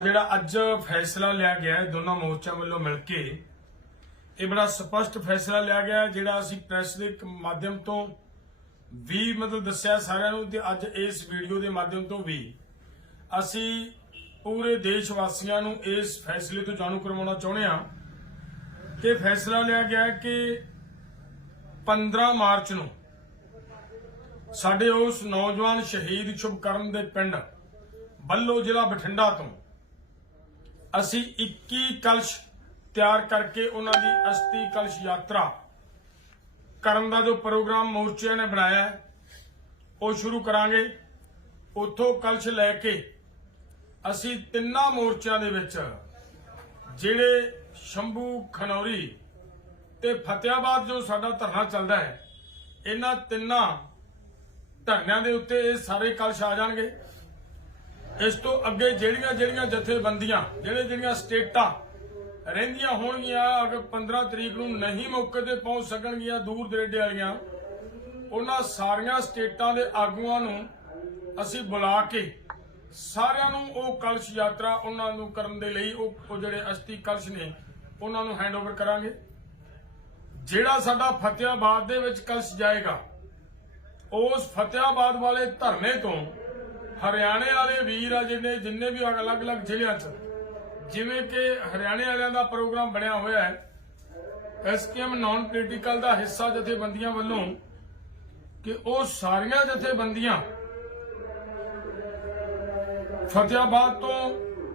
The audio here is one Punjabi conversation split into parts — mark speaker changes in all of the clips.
Speaker 1: ਜਿਹੜਾ ਅੱਜ ਫੈਸਲਾ ਲਿਆ ਗਿਆ ਹੈ, ਦੋਨਾਂ ਮੋਰਚਿਆਂ ਵੱਲੋਂ ਮਿਲ ਕੇ, ਇਹ ਬੜਾ ਸਪਸ਼ਟ ਫੈਸਲਾ ਲਿਆ ਗਿਆ ਜਿਹੜਾ ਅਸੀਂ ਪ੍ਰੈਸ ਦੇ ਮਾਧਿਅਮ ਤੋਂ ਵੀ ਮਤਲਬ ਦੱਸਿਆ ਸਾਰਿਆਂ ਨੂੰ ਤੇ ਅੱਜ ਇਸ ਵੀਡੀਓ ਦੇ ਮਾਧਿਅਮ ਤੋਂ ਵੀ, ਅਸੀਂ ਪੂਰੇ ਦੇਸ਼ ਵਾਸੀਆਂ ਨੂੰ ਇਸ ਫੈਸਲੇ ਤੋਂ ਜਾਣੂ ਕਰਵਾਉਣਾ ਚਾਹੁੰਦੇ ਹਾਂ ਕਿ ਫੈਸਲਾ ਲਿਆ ਗਿਆ ਹੈ ਕਿ 15 ਮਾਰਚ ਨੂੰ ਸਾਡੇ ਉਸ ਨੌਜਵਾਨ ਸ਼ਹੀਦ ਸ਼ੁਭਕਰਨ ਦੇ ਪਿੰਡ, ਬੱਲੋ ਜ਼ਿਲ੍ਹਾ ਬਠਿੰਡਾ ਤੋਂ ਅਸੀਂ 21 ਕਲਸ਼ ਤਿਆਰ ਕਰਕੇ ਉਹਨਾਂ ਦੀ ਅਸਤੀ ਕਲਸ਼ ਯਾਤਰਾ ਕਰਨ ਦਾ ਜੋ ਪ੍ਰੋਗਰਾਮ ਮੋਰਚਿਆਂ ਨੇ ਬਣਾਇਆ ਹੈ, ਉਹ ਸ਼ੁਰੂ ਕਰਾਂਗੇ। ਉਥੋਂ ਕਲਸ਼ ਲੈ ਕੇ ਅਸੀਂ ਤਿੰਨਾਂ ਮੋਰਚਿਆਂ ਦੇ ਵਿੱਚ, ਜਿਹੜੇ ਸ਼ੰਭੂ, ਖਨੌਰੀ ਤੇ ਫਤਿਆਬਾਦ ਜੋ ਸਾਡਾ ਧਰਨਾ ਚੱਲਦਾ ਹੈ, ਇਹਨਾਂ ਤਿੰਨਾਂ ਧਰਨਿਆਂ ਦੇ ਉੱਤੇ ਇਹ ਸਾਰੇ ਕਲਸ਼ ਆ ਜਾਣਗੇ। ਇਸ ਤੋਂ ਅੱਗੇ ਜਿਹੜੀਆਂ ਜਿਹੜੀਆਂ ਜਥੇਬੰਦੀਆਂ, ਜਿਹੜੇ ਜਿਹੜੀਆਂ ਸਟੇਟਾਂ ਰਹਿੰਦੀਆਂ ਹੋਣਗੀਆਂ, ਅਗਰ 15 ਤਰੀਕ ਨੂੰ ਨਹੀਂ ਮੌਕੇ ਤੇ ਪਹੁੰਚ ਸਕਣਗੀਆਂ ਦੂਰ ਦਰੇਡੇ ਵਾਲੀਆਂ, ਉਹਨਾਂ ਸਾਰੀਆਂ ਸਟੇਟਾਂ ਦੇ ਆਗੂਆਂ ਨੂੰ ਅਸੀਂ ਬੁਲਾ ਕੇ ਸਾਰਿਆਂ ਨੂੰ ਉਹ ਕਲਸ਼ ਯਾਤਰਾ ਉਹਨਾਂ ਨੂੰ ਕਰਨ ਦੇ ਲਈ ਉਹ ਜਿਹੜੇ ਅਸਤੀ ਕਲਸ਼ ਨੇ, ਉਹਨਾਂ ਨੂੰ ਹੈਂਡਓਵਰ ਕਰਾਂਗੇ। ਜਿਹੜਾ ਸਾਡਾ ਫਤਿਆਬਾਦ ਦੇ ਵਿੱਚ ਕਲਸ਼ ਜਾਏਗਾ, ਉਸ ਫਤਿਆਬਾਦ ਵਾਲੇ ਧਰਨੇ ਤੋਂ ਹਰਿਆਣੇ ਵਾਲੇ ਵੀਰ ਆ ਜਿਹੜੇ ਜਿੰਨੇ ਵੀ ਅਲੱਗ-ਅਲੱਗ ਜ਼ਿਲ੍ਹਿਆਂ 'ਚ। ਜਿਵੇਂ ਕਿ ਹਰਿਆਣੇ ਵਾਲਿਆਂ ਦਾ ਪ੍ਰੋਗਰਾਮ ਬਣਿਆ ਹੋਇਆ ਹੈ। ਐਸਕੇਐਮ ਨਾਨ ਪੋਲੀਟੀਕਲ ਦਾ ਹਿੱਸਾ ਜਥੇਬੰਦੀਆਂ ਵੱਲੋਂ ਕਿ ਉਹ ਸਾਰੀਆਂ ਜਥੇਬੰਦੀਆਂ ਫਤਿਆਬਾਦ ਤੋਂ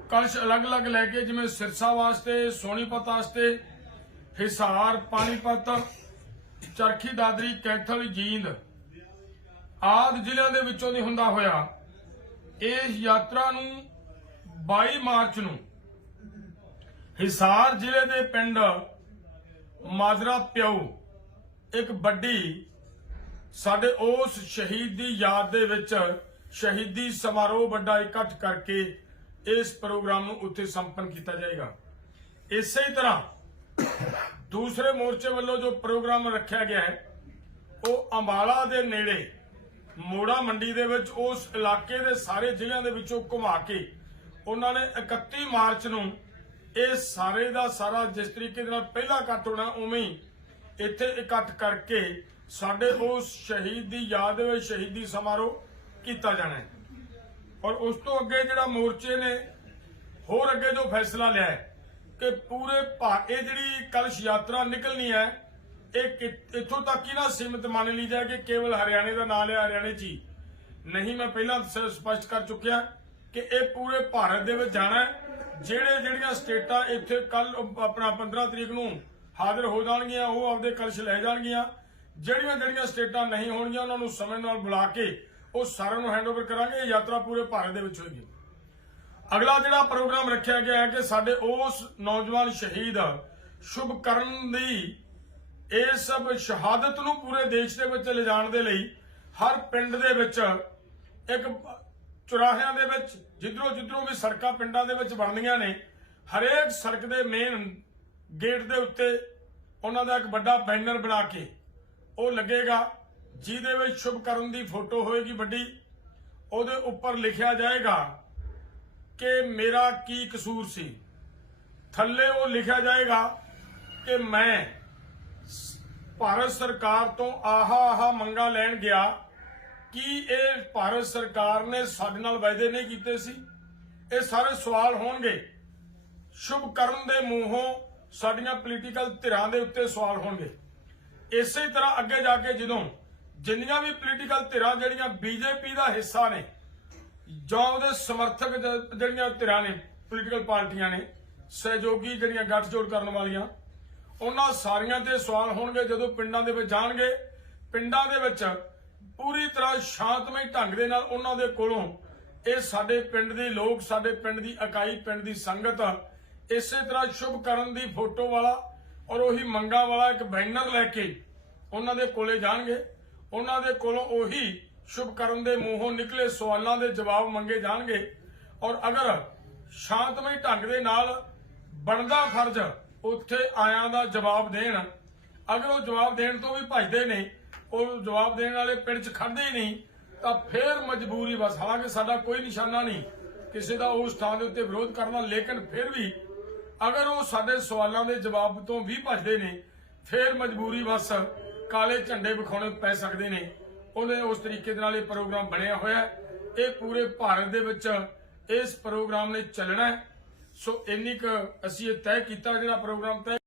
Speaker 1: ਕਲਸ਼ ਅਲੱਗ-ਅਲੱਗ ਲੈ ਕੇ, ਜਿਵੇਂ ਸਿਰਸਾ ਵਾਸਤੇ, ਸੋਨੀਪਤ ਵਾਸਤੇ, ਹਿਸਾਰ, ਪਾਣੀਪਤ, ਚਰਖੀ, ਦਾਦਰੀ ਕੈਥਲ ਜੀਂਦ, ਆਦ ਜ਼ਿਲ੍ਹਿਆਂ ਦੇ ਵਿੱਚੋਂ ਦੀ ਹੁੰਦਾ ਹੋਇਆ। ਇਸ ਯਾਤਰਾ ਨੂੰ 22 ਮਾਰਚ ਨੂੰ ਹਿਸਾਰ ਜ਼ਿਲ੍ਹੇ ਦੇ ਪਿੰਡ ਮਾਜਰਾ ਪਿਉ ਇੱਕ ਵੱਡੀ ਸਾਡੇ ਉਸ ਸ਼ਹੀਦ ਦੀ ਯਾਦ ਦੇ ਵਿੱਚ ਸ਼ਹੀਦੀ ਸਮਾਰੋਹ ਵੱਡਾ ਇਕੱਠ ਕਰਕੇ ਇਸ ਪ੍ਰੋਗਰਾਮ ਨੂੰ ਉੱਥੇ ਸੰਪੰਨ ਕੀਤਾ ਜਾਏਗਾ। ਇਸੇ ਤਰ੍ਹਾਂ ਦੂਸਰੇ ਮੋਰਚੇ ਵੱਲੋਂ ਜੋ ਪ੍ਰੋਗਰਾਮ ਰੱਖਿਆ ਗਿਆ ਹੈ, ਉਹ ਅੰਬਾਲਾ ਦੇ ਨੇੜੇ ਮੋੜਾ ਮੰਡੀ ਦੇ ਵਿੱਚ ਉਸ ਇਲਾਕੇ ਦੇ ਸਾਰੇ ਜ਼ਿਲ੍ਹਿਆਂ ਦੇ ਵਿੱਚੋਂ ਘੁਮਾ ਕੇ ਉਹਨਾਂ ਨੇ 31 ਮਾਰਚ ਨੂੰ ਇਹ ਸਾਰੇ ਦਾ ਸਾਰਾ ਜਿਸ ਤਰੀਕੇ ਦੇ ਨਾਲ ਪਹਿਲਾ ਇਕੱਠ ਹੋਣਾ, ਉਵੇਂ ਹੀ ਇੱਥੇ ਇਕੱਠ ਕਰਕੇ ਸਾਡੇ ਉਸ ਸ਼ਹੀਦ ਦੀ ਯਾਦ ਵਿੱਚ ਸ਼ਹੀਦੀ ਸਮਾਰੋਹ ਕੀਤਾ ਜਾਣਾ ਹੈ। ਔਰ ਉਸ ਤੋਂ ਅੱਗੇ ਜਿਹੜਾ ਮੋਰਚੇ ਨੇ, ਹੋਰ ਅੱਗੇ ਜੋ ਫੈਸਲਾ ਲਿਆ ਹੈ ਕਿ ਪੂਰੇ ਭਾ, ਇਹ ਜਿਹੜੀ ਕਲਸ਼ ਯਾਤਰਾ ਨਿਕਲਣੀ ਹੈ ਇਹ ਇੱਥੋਂ ਤੱਕ ਹੀ ਨਾ ਸੀਮਿਤ ਮੰਨ ਲਈ ਜਾਏ ਕਿ ਕੇਵਲ ਹਰਿਆਣੇ ਦਾ ਨਾਂ ਲਿਆ ਹਰਿਆਣੇ 'ਚ ਹੀ। ਨਹੀਂ, ਮੈਂ ਪਹਿਲਾਂ ਸਪਸ਼ਟ ਕਰ ਚੁੱਕਿਆ ਕਿ ਇਹ ਪੂਰੇ ਭਾਰਤ ਦੇ ਵਿੱਚ ਜਾਣਾ ਜਿਹੜੇ ਜਿਹੜੀਆਂ ਸਟੇਟਾਂ ਇੱਥੇ ਕੱਲ ਆਪਣਾ 15 ਤਰੀਕ ਨੂੰ ਹਾਜ਼ਰ ਹੋ ਜਾਣਗੀਆਂ, ਉਹ ਆਪਦੇ ਕਲਸ਼ ਲੈ ਜਾਣਗੀਆਂ। ਜਿਹੜੀਆਂ ਜਿਹੜੀਆਂ ਸਟੇਟਾਂ ਨਹੀਂ ਹੋਣਗੀਆਂ, ਉਹਨਾਂ ਨੂੰ ਸਮੇਂ ਨਾਲ ਬੁਲਾ ਕੇ ਉਹ ਸਾਰਿਆਂ ਨੂੰ ਹੈਂਡਓਵਰ ਕਰਾਂਗੇ, ਇਹ ਯਾਤਰਾ ਪੂਰੇ ਭਾਰਤ ਦੇ ਵਿੱਚ ਹੋਏਗੀ। ਅਗਲਾ ਜਿਹੜਾ ਪ੍ਰੋਗਰਾਮ ਰੱਖਿਆ ਗਿਆ ਹੈ ਕਿ ਸਾਡੇ ਉਸ ਨੌਜਵਾਨ ਸ਼ਹੀਦ ਸ਼ੁਭਕਰਨ ਦੀ ਇਸ ਸਭ ਸ਼ਹਾਦਤ ਨੂੰ ਪੂਰੇ ਦੇਸ਼ ਦੇ ਵਿੱਚ ਲਿਜਾਣ ਦੇ ਲਈ ਹਰ ਪਿੰਡ ਦੇ ਵਿੱਚ ਇੱਕ ਚੁਰਾਹਿਆਂ ਦੇ ਵਿੱਚ, ਜਿੱਧਰੋਂ ਜਿੱਧਰੋਂ ਵੀ ਸੜਕਾਂ ਪਿੰਡਾਂ ਦੇ ਵਿੱਚ ਬਣਦੀਆਂ ਨੇ, ਹਰੇਕ ਸੜਕ ਦੇ ਮੇਨ ਗੇਟ ਦੇ ਉੱਤੇ ਉਹਨਾਂ ਦਾ ਇੱਕ ਵੱਡਾ ਬੈਨਰ ਬਣਾ ਕੇ ਉਹ ਲੱਗੇਗਾ, ਜਿਹਦੇ ਵਿੱਚ ਸ਼ੁਭਕਰਨ ਦੀ ਫੋਟੋ ਹੋਏਗੀ ਵੱਡੀ। ਉਹਦੇ ਉੱਪਰ ਲਿਖਿਆ ਜਾਏਗਾ ਕਿ ਮੇਰਾ ਕੀ ਕਸੂਰ ਸੀ। ਥੱਲੇ ਉਹ ਲਿਖਿਆ ਜਾਏਗਾ ਕਿ ਮੈਂ ਭਾਰਤ ਸਰਕਾਰ ਤੋਂ ਆਹਾ ਆਹਾ ਮੰਗਾ ਲੈਣ ਗਿਆ ਕਿ ਇਹ ਭਾਰਤ ਸਰਕਾਰ ਨੇ ਸਾਡੇ ਨਾਲ ਵਾਅਦੇ ਨਹੀਂ ਕੀਤੇ ਸੀ। ਇਹ ਸਾਰੇ ਸਵਾਲ ਹੋਣਗੇ। ਸ਼ੁਭ ਕਰਨ ਦੇ ਮੂੰਹੋਂ ਸਾਡੀਆਂ ਪੋਲੀਟੀਕਲ ਧਿਰਾਂ ਦੇ ਉੱਤੇ ਸਵਾਲ ਹੋਣਗੇ। ਇਸੇ ਤਰ੍ਹਾਂ ਅੱਗੇ ਜਾ ਕੇ ਜਦੋਂ ਜਿੰਨੀਆਂ ਵੀ ਪੋਲੀਟੀਕਲ ਧਿਰਾਂ ਜਿਹੜੀਆਂ ਬੀਜੇਪੀ ਦਾ ਹਿੱਸਾ ਨੇ ਜਾਂ ਉਹਦੇ ਸਮਰਥਕ ਜਿਹੜੀਆਂ ਧਿਰਾਂ ਨੇ ਪੋਲੀਟੀਕਲ ਪਾਰਟੀਆਂ ਨੇ, ਸਹਿਯੋਗੀ ਜਿਹੜੀਆਂ ਗੱਠਜੋੜ ਕਰਨ ਵਾਲੀਆਂ ਉਹਨਾਂ ਸਾਰੀਆਂ ਤੇ ਸਵਾਲ ਹੋਣਗੇ ਜਦੋਂ ਪਿੰਡਾਂ ਦੇ ਵਿੱਚ ਜਾਣਗੇ। ਪਿੰਡਾਂ ਦੇ ਵਿੱਚ ਪੂਰੀ ਤਰ੍ਹਾਂ ਸ਼ਾਂਤਮਈ ਢੰਗ ਦੇ ਨਾਲ ਉਹਨਾਂ ਦੇ ਕੋਲੋਂ ਇਹ ਸਾਡੇ ਪਿੰਡ ਦੇ ਲੋਕ, ਸਾਡੇ ਪਿੰਡ ਦੀ ਇਕਾਈ, ਪਿੰਡ ਦੀ ਸੰਗਤ, ਇਸੇ ਤਰ੍ਹਾਂ ਸ਼ੁਭ ਕਰਨ ਦੀ ਫੋਟੋ ਵਾਲਾ ਔਰ ਉਹੀ ਮੰਗਾ ਵਾਲਾ ਇੱਕ ਬੈਨਰ ਲੈ ਕੇ ਉਹਨਾਂ ਦੇ ਕੋਲੇ ਜਾਣਗੇ। ਉਹਨਾਂ ਦੇ ਕੋਲੋਂ ਉਹੀ ਸ਼ੁਭ ਕਰਨ ਦੇ ਮੂੰਹੋਂ ਨਿਕਲੇ ਸਵਾਲਾਂ ਦੇ ਜਵਾਬ ਮੰਗੇ ਜਾਣਗੇ। ਔਰ ਅਗਰ ਸ਼ਾਂਤਮਈ ਢੰਗ ਦੇ ਨਾਲ ਬਣਦਾ ਫਰਜ਼ ਉੱਥੇ ਆਇਆਂ ਦਾ ਜਵਾਬ ਦੇਣ। ਅਗਰ ਉਹ ਜਵਾਬ ਦੇਣ ਤੋਂ ਵੀ ਭੱਜਦੇ ਨੇ ਉਹ ਜਵਾਬ ਦੇਣ ਵਾਲੇ ਪਿੰਡ 'ਚ ਖੜਦੇ ਹੀ ਨਹੀਂ, ਤਾਂ ਫੇਰ ਮਜਬੂਰੀ ਬਸ। ਹਾਲਾਂਕਿ ਸਾਡਾ ਕੋਈ ਨਿਸ਼ਾਨਾ ਨਹੀਂ, ਕਿਸੇ ਦਾ ਉਸ ਥਾਂ ਦੇ ਉੱਤੇ ਵਿਰੋਧ ਕਰਨਾ ਲੇਕਿਨ ਫਿਰ ਵੀ ਅਗਰ ਉਹ ਸਾਡੇ ਸਵਾਲਾਂ ਦੇ ਜਵਾਬ ਤੋਂ ਵੀ ਭੱਜਦੇ ਨੇ, ਫੇਰ ਮਜਬੂਰੀ ਬਸ ਕਾਲੇ ਝੰਡੇ ਵਿਖਾਉਣੇ ਪੈ ਸਕਦੇ ਨੇ। ਉਹਨੇ ਉਸ ਤਰੀਕੇ ਦੇ ਨਾਲ ਇਹ ਪ੍ਰੋਗਰਾਮ ਬਣਿਆ ਹੋਇਆ ਇਹ ਪੂਰੇ ਭਾਰਤ ਦੇ ਵਿੱਚ ਇਸ ਪ੍ਰੋਗਰਾਮ ਨੇ ਚੱਲਣਾ ਹੈ। ਸੋ ਇੰਨੀ ਕੁ ਅਸੀਂ ਇਹ ਤੈਅ ਕੀਤਾ ਜਿਹੜਾ ਪ੍ਰੋਗਰਾਮ ਤੈਅ